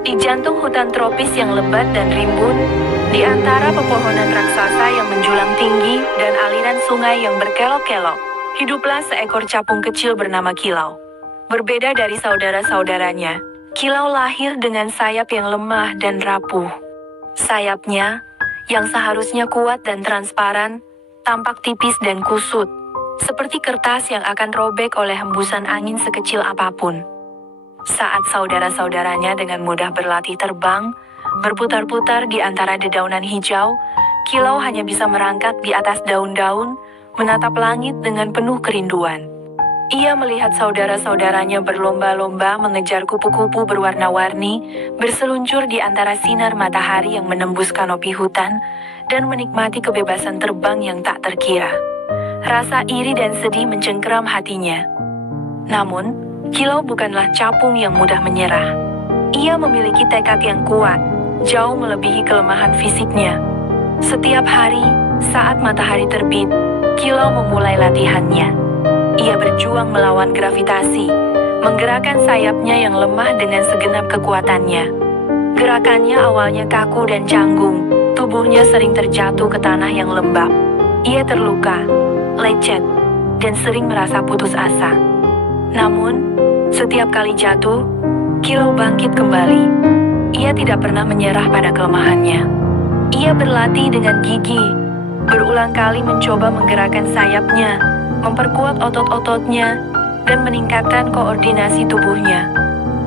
Di jantung hutan tropis yang lebat dan rimbun, di antara pepohonan raksasa yang menjulang tinggi dan aliran sungai yang berkelok-kelok, hiduplah seekor capung kecil bernama Kilau. Berbeda dari saudara-saudaranya, Kilau lahir dengan sayap yang lemah dan rapuh. Sayapnya, yang seharusnya kuat dan transparan, tampak tipis dan kusut, seperti kertas yang akan robek oleh hembusan angin sekecil apapun. Saat saudara-saudaranya dengan mudah berlatih terbang, berputar-putar di antara dedaunan hijau, Kilau hanya bisa merangkak di atas daun-daun, menatap langit dengan penuh kerinduan. Ia melihat saudara-saudaranya berlomba-lomba mengejar kupu-kupu berwarna-warni, berseluncur di antara sinar matahari yang menembus kanopi hutan, dan menikmati kebebasan terbang yang tak terkira. Rasa iri dan sedih mencengkeram hatinya. Namun, Kilau bukanlah capung yang mudah menyerah. Ia memiliki tekad yang kuat, jauh melebihi kelemahan fisiknya. Setiap hari, saat matahari terbit, Kilau memulai latihannya. Ia berjuang melawan gravitasi, menggerakkan sayapnya yang lemah dengan segenap kekuatannya. Gerakannya awalnya kaku dan canggung, tubuhnya sering terjatuh ke tanah yang lembab. Ia terluka, lecet, dan sering merasa putus asa. Namun, setiap kali jatuh, Kilau bangkit kembali. Ia tidak pernah menyerah pada kelemahannya. Ia berlatih dengan gigih, berulang kali mencoba menggerakkan sayapnya, memperkuat otot-ototnya, dan meningkatkan koordinasi tubuhnya.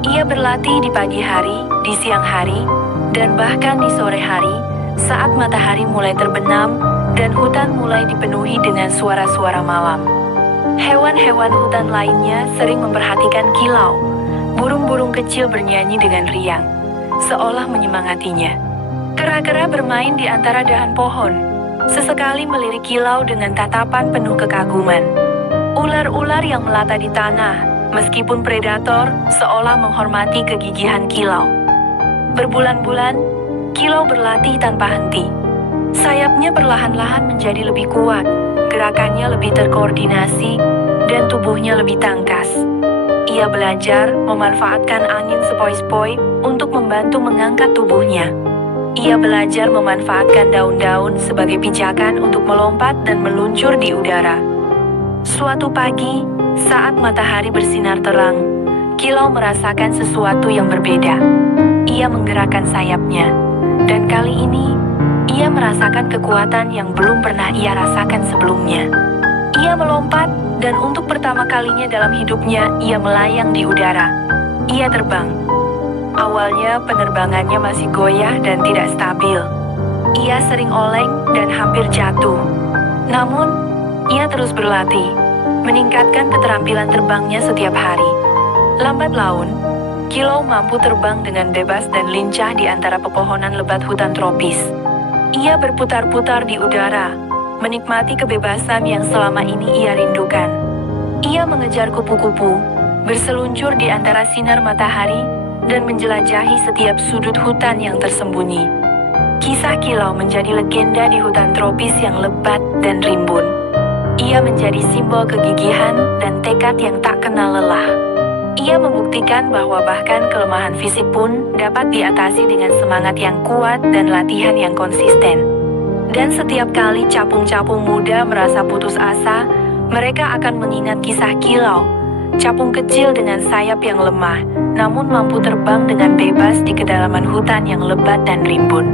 Ia berlatih di pagi hari, di siang hari, dan bahkan di sore hari, saat matahari mulai terbenam dan hutan mulai dipenuhi dengan suara-suara malam. Hewan-hewan hutan lainnya sering memperhatikan Kilau. Burung-burung kecil bernyanyi dengan riang, seolah menyemangatinya. Kera-kera bermain di antara dahan pohon, sesekali melirik Kilau dengan tatapan penuh kekaguman. Ular-ular yang melata di tanah, meskipun predator, seolah menghormati kegigihan Kilau. Berbulan-bulan, Kilau berlatih tanpa henti. Sayapnya perlahan-lahan menjadi lebih kuat, gerakannya lebih terkoordinasi, dan tubuhnya lebih tangkas. Ia belajar memanfaatkan angin sepoi-sepoi untuk membantu mengangkat tubuhnya. Ia belajar memanfaatkan daun-daun sebagai pijakan untuk melompat dan meluncur di udara. Suatu pagi, saat matahari bersinar terang, Kilau merasakan sesuatu yang berbeda. Ia menggerakkan sayapnya, dan kali ini, ia merasakan kekuatan yang belum pernah ia rasakan sebelumnya. Ia melompat, dan untuk pertama kalinya dalam hidupnya, ia melayang di udara. Ia terbang. Awalnya penerbangannya masih goyah dan tidak stabil. Ia sering oleng dan hampir jatuh. Namun, ia terus berlatih, meningkatkan keterampilan terbangnya setiap hari. Lambat laun, Kilau mampu terbang dengan bebas dan lincah di antara pepohonan lebat hutan tropis. Ia berputar-putar di udara, menikmati kebebasan yang selama ini ia rindukan. Ia mengejar kupu-kupu, berseluncur di antara sinar matahari, dan menjelajahi setiap sudut hutan yang tersembunyi. Kisah Kilau menjadi legenda di hutan tropis yang lebat dan rimbun. Ia menjadi simbol kegigihan dan tekad yang tak kenal lelah. Ia membuktikan bahwa bahkan kelemahan fisik pun dapat diatasi dengan semangat yang kuat dan latihan yang konsisten. Dan setiap kali capung-capung muda merasa putus asa, mereka akan mengingat kisah Kilau, capung kecil dengan sayap yang lemah, namun mampu terbang dengan bebas di kedalaman hutan yang lebat dan rimbun.